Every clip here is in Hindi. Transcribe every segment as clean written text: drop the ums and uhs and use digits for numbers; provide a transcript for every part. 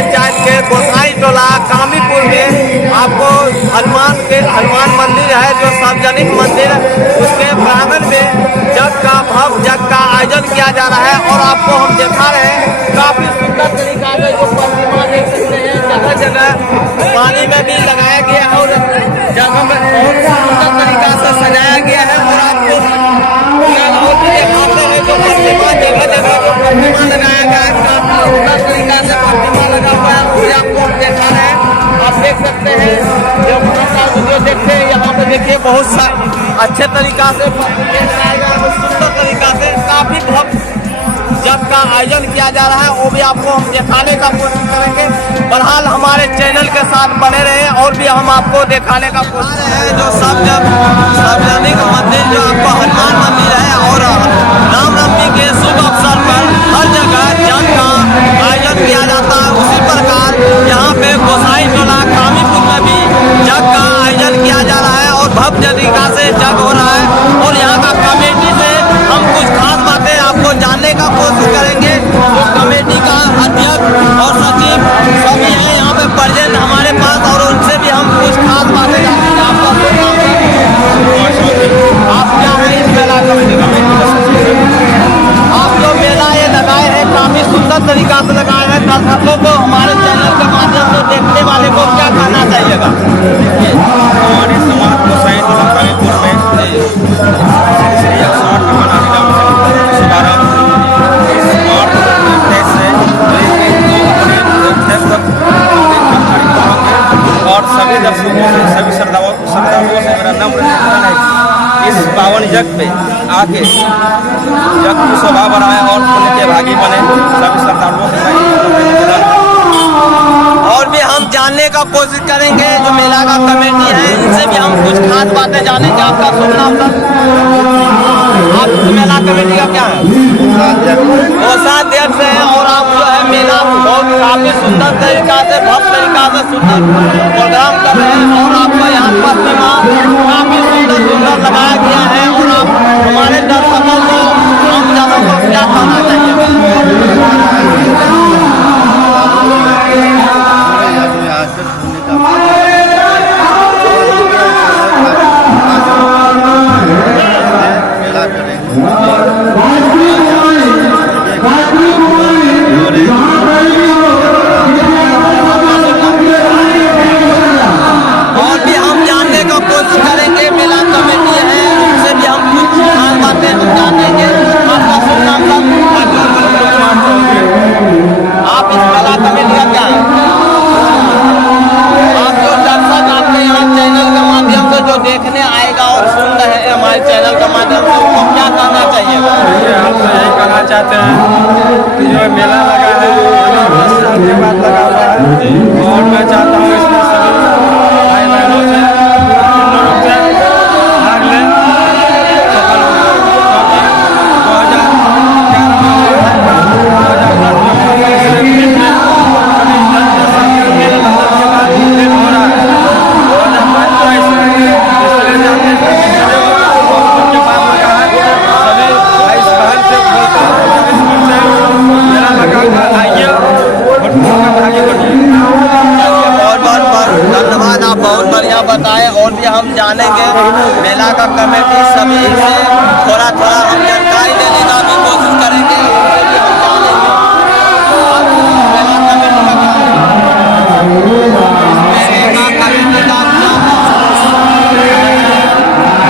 पंचायत के गोसाई टोला कामीपुर में आपको हनुमान मंदिर है जो सार्वजनिक मंदिर, उसके प्रांगण में भव्य जग का आयोजन किया जा रहा है। और आपको हम दिखा रहे हैं काफी सुंदर तरीका से जो प्रतिमा देख सकते हैं, जगह जगह पानी में भी लगाया गया है और जगह में बहुत सुंदर तरीका से सजाया गया है। और आपको दिखाते हैं जो प्रतिमा जगह जगह जो प्रतिमा लगाया गया है, काफी सुंदर तरीका से प्रतिमा लगा हुआ है। और आपको दिखा रहे हैं, आप देख सकते हैं जो वीडियो देखते हैं यहाँ पे देखिए बहुत अच्छे तरीका से सुंदर तरीका से काफी भव्य जग का आयोजन किया जा रहा है। वो भी आपको हम दिखाने का कोशिश करेंगे। बहरहाल हमारे चैनल के साथ बने रहे और भी हम आपको दिखाने का कोशिश करेंगे। जो सार्वजनिक मंदिर जो आपको हनुमान मंदिर है और रामनवमी के शुभ अवसर पर हर जगह जग का आयोजन किया जाता है, उसी प्रकार यहाँ पे गोसाई टोला कामीपुर में भी जग का आयोजन किया जा रहा है और भव्य तरीका से जग हो रहा है। और यहाँ का कमेटी से हम कुछ खास बातें आपको जानने का कोशिश करेंगे। जो कमेटी का अध्यक्ष और सचिव सभी हैं यहाँ पे प्रेजेंट हमारे पास और उनसे भी हम कुछ खास बातें जानेंगे। आप क्या है इस मेला कमेटी आप जो मेला ये लगाए हैं काफी सुंदर तरीका से लगाए हैं। दर्शकों को हमारे चैनल के माध्यम से देखने वाले को क्या कहना चाहिएगा? हमारे समाज गोसाई टोला कामीपुर में और सभी दर्शकों से सभी श्रद्धालुओं से मेरा नम्र निवेदन है कि इस पावन जग पे आके जग की शोभा बढ़ाएं और पुण्य के भागी बने। सभी श्रद्धालुओं से निवेदन है। और भी हम जानने का कोशिश करेंगे जो मेला का कमेटी है, इनसे भी हम कुछ खास बातें जानेंगे। आपका शुभ नाम सर? आप मेला कमेटी का क्या है? कोषाध्यक्ष है। और आप जो है मेला बहुत काफी सुंदर तरीका से भव्य तरीका से सुंदर प्रोग्राम कर रहे हैं और आपका यहाँ प्रतिमा काफी सुंदर लगाया गया है। और आप हमारे दर्शकों को हम जनों को क्या कहना चाहिए? देखने आएगा और सुन रहे हैं हमारे चैनल के माध्यम से, उनको क्या कहना चाहिए? हम तो यही कहना चाहते हैं कि जो मेला लगा है 10 साल के बाद लगा हुआ है और मैं चाहता हूँ इसमें सभी भाई बहनों से पूर्ण रूप से भाग लें। सफल 2020 आप बहुत बढ़िया बताएं। और भी हम जानेंगे मेला का कमेटी सभी से थोड़ा हम जानकारी देने का भी कोशिश करेंगे।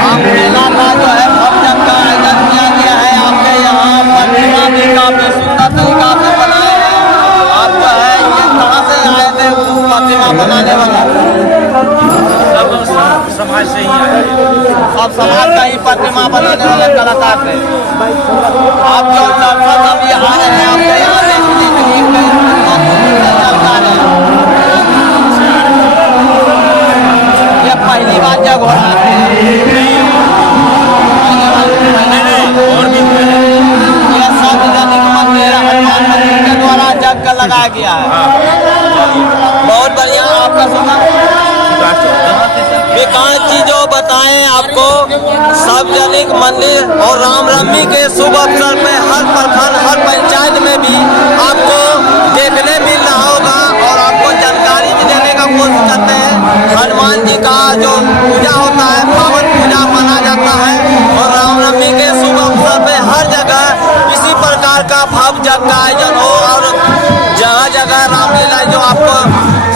आप मेला का जो है भव्य जग का आयोजन किया गया है। आपके यहाँ प्रतिमा भी काफी सुंदर तरीका से बनाए हैं। आप जो है ये कहाँ से आए थे प्रतिमा बनाने वाला? समाज से ही आए, सब समाज का ही प्रतिमा बनाने वाले कलाकार थे। आप जो दर्शक अभी आ रहे हैं आपके यहाँ देखने के लिए ये पहली बार जग हो रहा है और भी ये सार्वजनिक मंदिर हनुमान मंदिर के द्वारा जग का लगाया गया है। बहुत बढ़िया। आपका सुना विकास जी जो बताएं आपको सार्वजनिक मंदिर और रामनवमी के शुभ अवसर में हर प्रखंड हर पंचायत में भी आपको देखने मिल रहा होगा। जो पूजा होता है पावन पूजा माना जाता है। और रामनवमी के शुभ अवसर पे हर जगह किसी प्रकार का भव्य यज्ञ का आयोजन हो और जगह जगह रामलीला जो आपको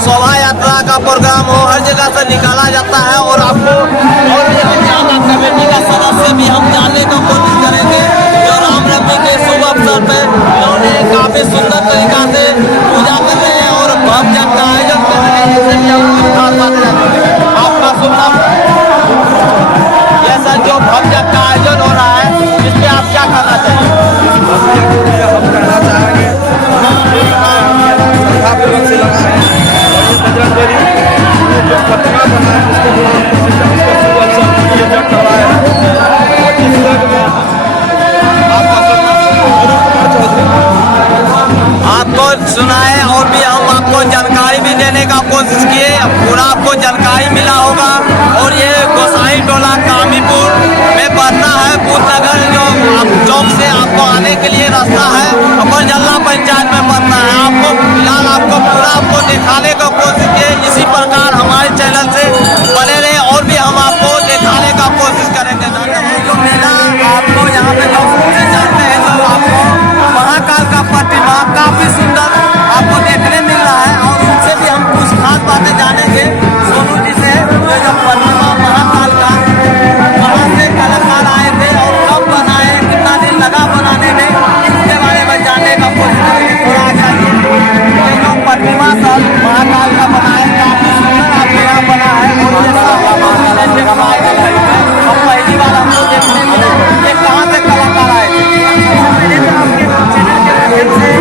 शोभा यात्रा का प्रोग्राम हो हर जगह से निकाला जाता है। और आपको और ज्यादा कमेटी का सदस्य भी हम जानने की कोशिश करेंगे जो रामनवमी के शुभ अवसर पे इन्होंने काफी सुंदर तरीका से पूजा कर रहे हैं और भव्य यज्ञ का आयोजन कर रहे हैं। इससे भी हम खास बात जानते हैं। आपका शुभ नाम? जैसा जो भव्य यज्ञ का आयोजन हो रहा है इस पे आप क्या कहना चाहिए? हम कहना चाहेंगे श्रद्धापूर्वक से लगा है और ये बजरंगबली जो प्रतिमा बना है उसको शुभ अवसर पर ये जग करवाया है। और इस जग में आपका गुरु कुमार चौधरी आपको सुनाए और भी हम आपको जानकारी भी देने का कोशिश किए, पूरा आपको जानकारी मिला होगा। और ये गोसाई टोला कामीपुर में पड़ता है, बुद्धनगर जो चौक से आपको आने के लिए रास्ता है, अपर जल्ला पंचायत में पड़ता है। आपको फिलहाल आपको पूरा आपको दिखाने का कोशिश किए। इसी प्रकार हमारे चैनल से बने रहे और भी हम आपको दिखाने का कोशिश करेंगे। जो मेला आपको यहाँ पे लोग जानते हैं जो आपको महाकाल का प्रतिमा काफी सुंदर आपको देखने मिल रहा है और उनसे भी हम कुछ खास बातें जानेंगे सोनू जी से। जो प्रतिमा महाकाल का कहाँ से कलाकार आए थे और कब बनाए, कितना दिन लगा बनाने में, इसके बारे में जानने का कोशिश करेंगे। थोड़ा आगे ये जो प्रतिमा सब महाकाल का बना है काफी सुंदर आपके यहाँ बना है और ये सब महाकाल है। हम पहली बार हमको देखने मिला ये कहाँ से कलाकार आए थे?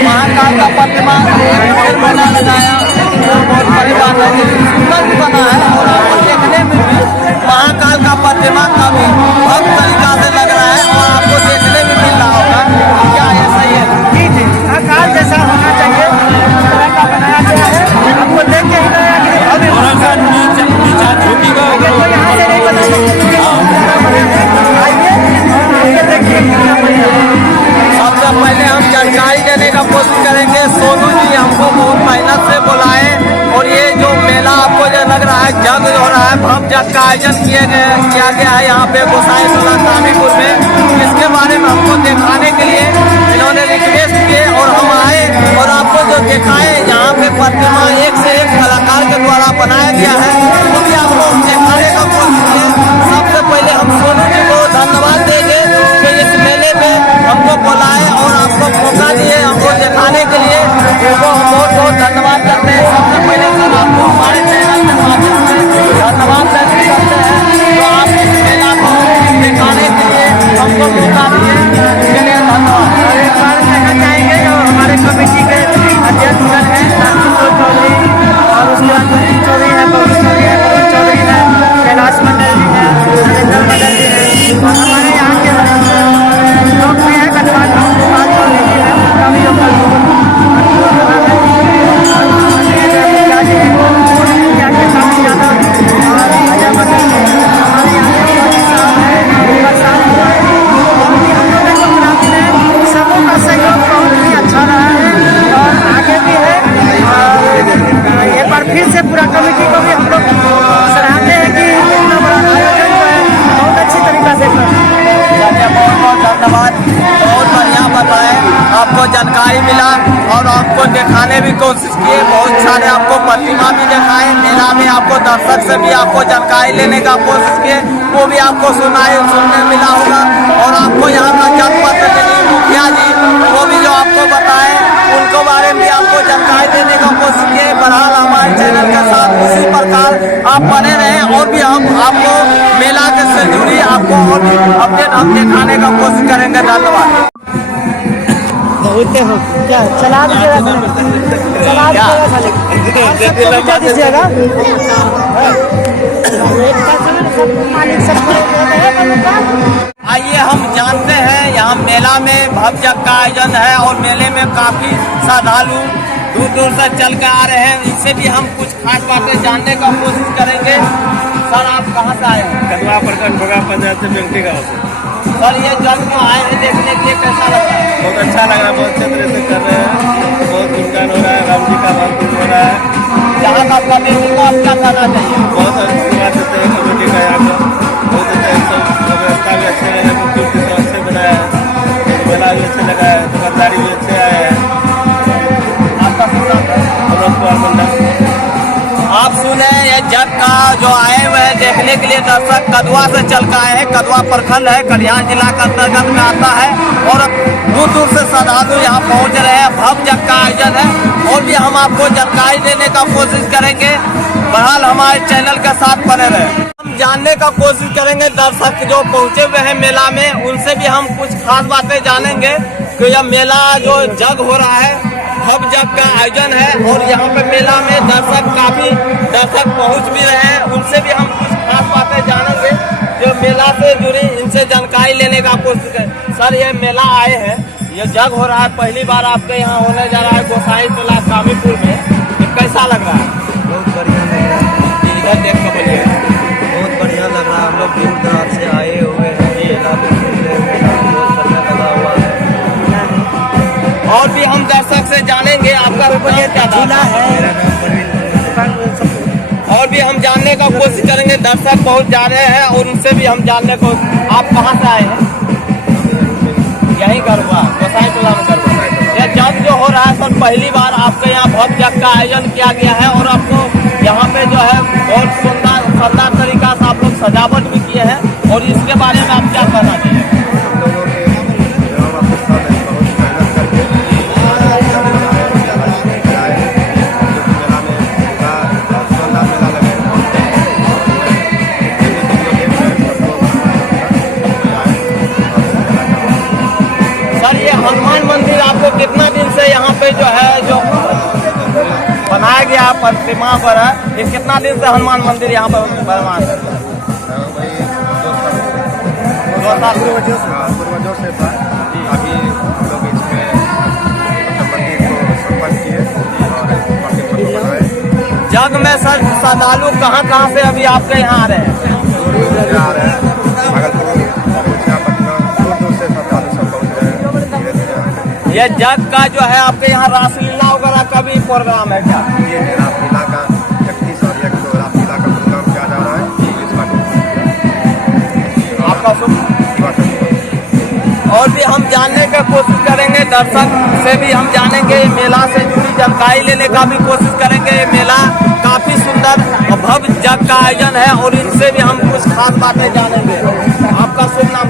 महाकाल का प्रतिमा बना लगाया बहुत बड़ी बात है, सुंदर भी बना है और आपको देखने में भी महाकाल का प्रतिमा काफी भव्य तरीका से लग रहा है और आपको देखने में मिल रहा होगा। क्या ये सही है? जी जी, महाकाल जैसा होना चाहिए इस तरह का बनाया गया है। आपको देख के ही लगा कि तो यहाँ से नहीं बना आइए और आगे देखिए कितना बढ़िया है। सबसे पहले हम जानकारी देने का कोशिश करेंगे। सोनू जी हमको बहुत मेहनत से बुलाए और ये जो मेला आपको जो लग रहा है यज्ञ हो रहा है, भव्य यज्ञ का आयोजन किया गया है यहाँ पे गोसाई टोला कामीपुर में। इसके बारे में हमको दिखाने के लिए इन्होंने रिक्वेस्ट किए और हम आए और आपको जो दिखाए यहाँ पे प्रतिमा एक से एक कलाकार के द्वारा बनाया गया है, वो भी आपको दिखाने का कोशिश किए। सबसे पहले हम सोनू जी को धन्यवाद देंगे कि इस मेले में हमको बुलाए और आपको मौका दिए हमको दिखाने के लिए, उनको हम बहुत बहुत धन्यवाद करते हैं। सबसे पहले सर आपको हमारे चैनल के माध्यम से धन्यवाद करते हैं जो आप इस मेला को दिखाने के लिए हमको मौका दिए, इसके लिए धन्यवाद। और एक बार कहना चाहेंगे जो हमारे कमेटी के अध्यक्ष हैं किशोर चौधरी और उसके बाद प्रदीप चौधरी है, बबलू चौधरी है, पवन चौधरी है, कैलाश मंडल जी है, सुरेंद्र मंडल जी है और हमारे यहाँ के लोग भी हैं गजवान गोपाल चौधरी जी है, उनका भी योगदान हमारे यहाँ के साथ है, उनका साथ हुआ है और भी हम आपको जानकारी मिला और आपको दिखाने भी कोशिश किए। बहुत सारे आपको प्रतिमा भी दिखाए, मेला में आपको दर्शक से भी आपको जानकारी लेने का कोशिश किए, वो भी आपको सुनने मिला होगा। और आपको यहाँ का जनप्रतिनिधि मुखिया जी वो भी जो आपको बताए उनको बारे में आपको जानकारी देने का कोशिश किए। बहरहाल हमारे चैनल के साथ इसी प्रकार आप बने रहें और भी हम आपको मेला के से जुड़ी आपको और भी अपडेट हम दिखाने का कोशिश करेंगे। धन्यवाद। क्या चला दीजिएगा, चला दीजिएगा, दीजिएगा। आइए हम जानते हैं यहाँ मेला में भव्य यज्ञ का आयोजन है और मेले में काफी श्रद्धालु दूर दूर से चल कर आ रहे हैं। इनसे भी हम कुछ खास बातें जानने का कोशिश करेंगे। सर आप कहाँ से आए हैं? कदवा प्रखंड भोगा पंचायत से बेंटी गाँव से। सर ये यज्ञ में आए हैं देखने के लिए, कैसा लग रहा है? बहुत अच्छा लग रहा है, बहुत अच्छे तरह से कर रहे हैं, बहुत गुणगान हो रहा है, राम जी का भाव हो रहा है। यहाँ का कमेटी को आप क्या करना चाहिए? बहुत अच्छी बात है कमेटी का, यहाँ का बहुत अच्छा सब व्यवस्था भी अच्छे रहे, मूर्ति सब अच्छे बनाया है, मेला भी अच्छा लगा है, दुकानदारी भी अच्छे आए हैं। आपका कुमार मंडल। आप सुने ये यज्ञ का जो आए हुए हैं देखने के लिए दर्शक कदवा से चल कर आए हैं। कदवा प्रखंड है, कटिहार जिला का अंतर्गत में आता है और दूर दूर से श्रद्धालु यहाँ पहुँच रहे हैं। भव्य यज्ञ का आयोजन है और भी हम आपको जानकारी देने का कोशिश करेंगे। बहरहाल हमारे चैनल के साथ बने रहे। हम जानने का कोशिश करेंगे दर्शक जो पहुँचे हुए हैं मेला में, उनसे भी हम कुछ खास बातें जानेंगे कि यह मेला जो यज्ञ हो रहा है भव्य यज्ञ का आयोजन है और यहाँ पे मेला में काफी दर्शक पहुँच भी रहे हैं। उनसे भी हम कुछ खास बातें जानेंगे जो मेला से जुड़ी, इनसे जानकारी लेने का कोशिश करें। सर ये मेला आए हैं, ये यज्ञ हो रहा है, पहली बार आपके यहाँ होने जा रहा है गोसाई टोला कामीपुर में, ये कैसा लग रहा है? बहुत बढ़िया लग रहा है। इधर देख कर बोलिए। बहुत बढ़िया लग रहा है, हम लोग दूर दराज से आए हुए हैं, मेला देखने, मेला बहुत बढ़िया लगा हुआ है। और भी हम दर्शक से जानेंगे आपका रुपये क्या झूला है, और भी हम जानने का कोशिश करेंगे। दर्शक बहुत जा रहे हैं और उनसे भी हम जानने को। आप कहाँ से आए हैं? यहीं गरबा गोसाई टोला में गरबा। यह यज्ञ जो हो रहा है सर पहली बार आपके यहाँ भव्य यज्ञ का आयोजन किया गया है और आपको यहाँ पे जो है बहुत शानदार तरीका से आप लोग सजावट भी किए हैं और इसके बारे में आप क्या कहना चाहिए? हनुमान मंदिर आपको कितना दिन से यहाँ पे जो है जो बनाया गया प्रतिमा पर है, ये कितना दिन से हनुमान मंदिर यहाँ पर निर्माण है? 2 साल पूर्वजों से था। अभी लोग इसमें मंदिर को संपन्न किए और बनाए। यज्ञ में सर श्रद्धालु कहाँ से अभी आपके यहाँ आ रहे हैं? आ रहे हैं भागलपुर, दूर से श्रद्धालु सब पहुँच रहे हैं धीरे धीरे। ये यज्ञ का जो है आपके यहाँ रासलीला वगैरह का भी प्रोग्राम है क्या? ये रासलीला का 31 और 1 को रासलीला का प्रोग्राम किया जा रहा है। आपका और भी हम जानने की कोशिश करेंगे, दर्शक से भी हम जानेंगे, मेला से जुड़ी जानकारी लेने का भी कोशिश करेंगे। ये मेला काफी सुंदर और भव्य यज्ञ का आयोजन है और इनसे भी हम कुछ खास बातें जानेंगे। आपका शुभ नाम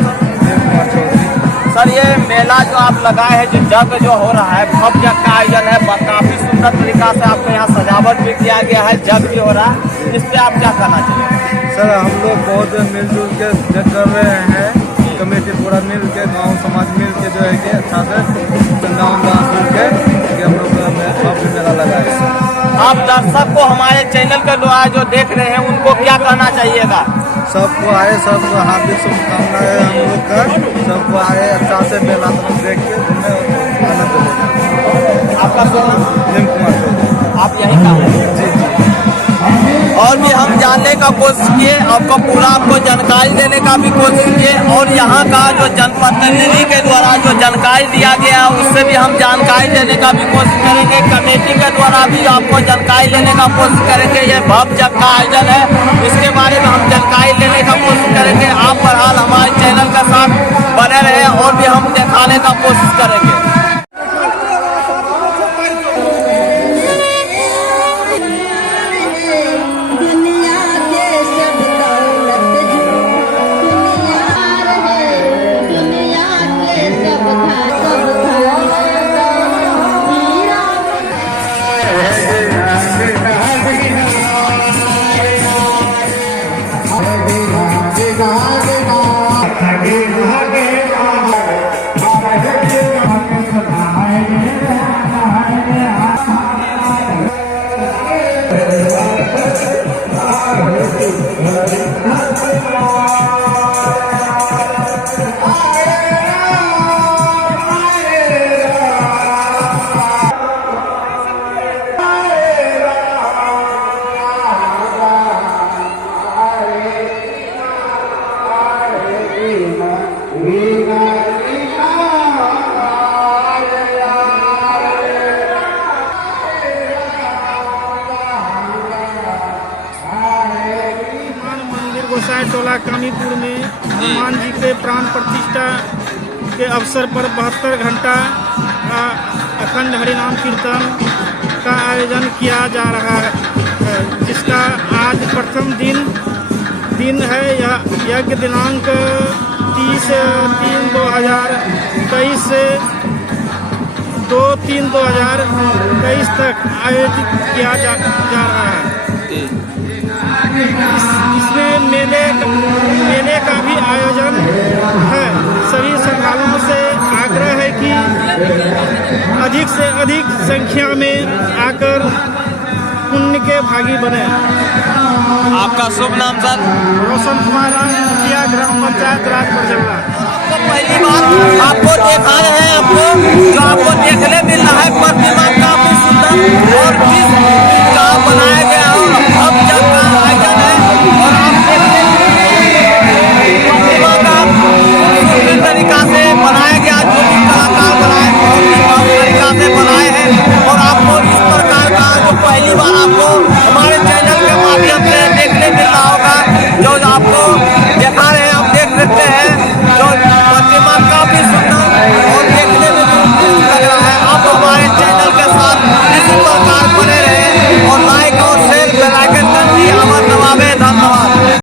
सर? ये मेला जो आप लगाए हैं, जो यज्ञ जो हो रहा है भव्य यज्ञ का आयोजन है, काफी सुंदर तरीका से आपके यहाँ सजावट भी किया गया है, यज्ञ भी हो रहा है, इस पे आप क्या कहना चाहिए? सर हम लोग बहुत मिलजुल के कर रहे हैं, कमेटी पूरा मिल के, गाँव समाज मिल के जो है कि अच्छा से गाँव मिल के हम लोग मेला लगाए। आप दर्शक को हमारे चैनल के द्वारा जो देख रहे हैं उनको क्या कहना चाहिएगा? सबको आए, सबको हार्दिक शुभकामनाएं हम लोग का, सबको आए अच्छा से मेला देख के घूमने आनंद लेंगे। आपका प्रेम कुमार चौधरी। आप यहीं का हैं? जी जी। और भी हम जानने का कोशिश किए, आपको जानकारी देने का भी कोशिश किए और यहाँ का जो जनप्रतिनिधि के द्वारा जो जानकारी दिया गया उससे भी हम जानकारी देने का भी कोशिश करेंगे। कमेटी के द्वारा भी आपको जानकारी लेने का कोशिश करेंगे। ये भव्य यज्ञ का आयोजन है, इसके बारे में हम जानकारी लेने का कोशिश करेंगे। आप बहरहाल हमारे चैनल के साथ बने रहे और भी हम दिखाने का कोशिश करेंगे। टोला कामीपुर में हनुमान जी के प्राण प्रतिष्ठा के अवसर पर 72 घंटा का अखंड हरिनाम कीर्तन का आयोजन किया जा रहा है, जिसका आज प्रथम दिन है। यज्ञ दिनांक 30/3/2023 से 2/3/2023 तक आयोजित किया जा रहा है। इसमें मेले का भी आयोजन है। सभी श्रद्धालुओं से आग्रह है कि अधिक से अधिक संख्या में आकर पुण्य के भागी बने। आपका शुभ नाम सर? रोशन कुमार, मुखिया ग्राम पंचायत राज बरजल्ला। तो पहली बार आपको देखा रहे हैं, जो आपको देखने